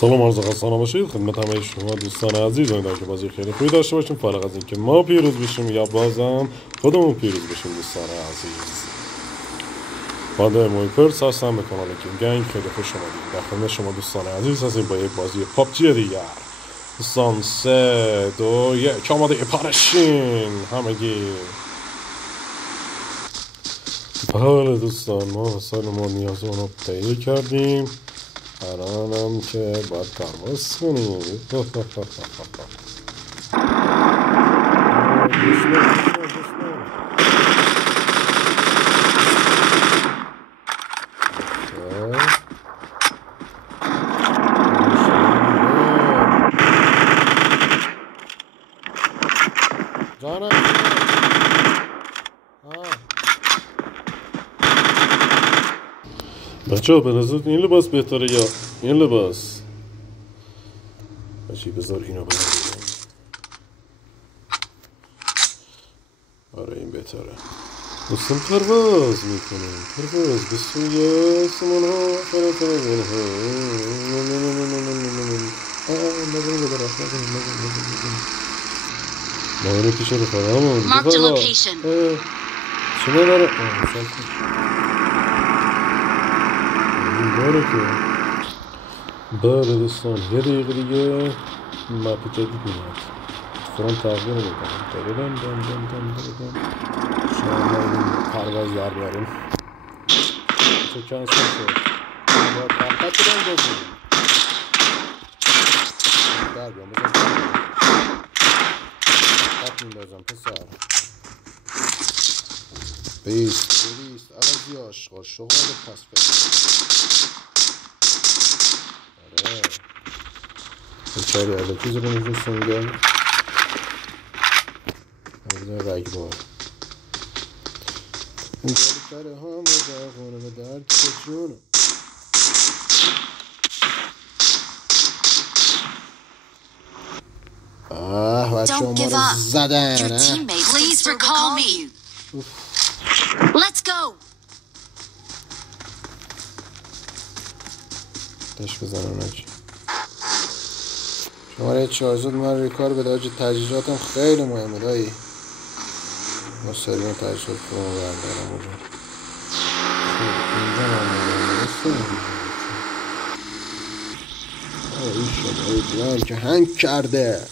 سلام عرض سلام باشید خدمت همه شما دوستان عزیز. امیدوارم که بازی خیلی خوبی داشته باشیم. فارغ از اینکه ما پیروز بشیم یا بازم خودمون پیروز بشیم دوستان عزیز. بنده مویپرس هستم به کانال کینگ گنگ. خیلی خوش اومدید. در خدمت شما دوستان عزیز هستیم با یک بازی پابجی دیگر. دوستان 3 2 1 آماده پارشین همگی. بله دوستان، ما سالمون نیازمون رو پیدا کردیم. الانم که باید پرواز کنیم. بچه ها به نظرت این لباس بهتره یا این لباس؟ بچه بذار اینو برداریم. آره این بهتره. دوستان پرواز میکنیم، پرواز به سوی آسمان ها، فراتر ها. ما اینو پیش رو فرامون چه داره؟ داره که بله دوستان یه دقیقه دیگه مپ جدید میاد. فرام تغییر میکنم. شما این پرواز در بیاریم. چه کنسل شد باید پرکت رو بندازیم. در بیام بزن پرکت میندازم پسر. بیست عوضی آشغال شغال پس چاری علکی زبان میفرستم گل عوضی رگبار این کاری هم و درخونه و درد که جونه. بچه ها ما رو زدن. دش بزنم نجی شماره 4 من ریکار به داج تجهیزاتم خیلی مهمه دایی. ما سریع تجهیزات رو بردارم اونجا. اینجا این شماره دیگر که هنگ کرده.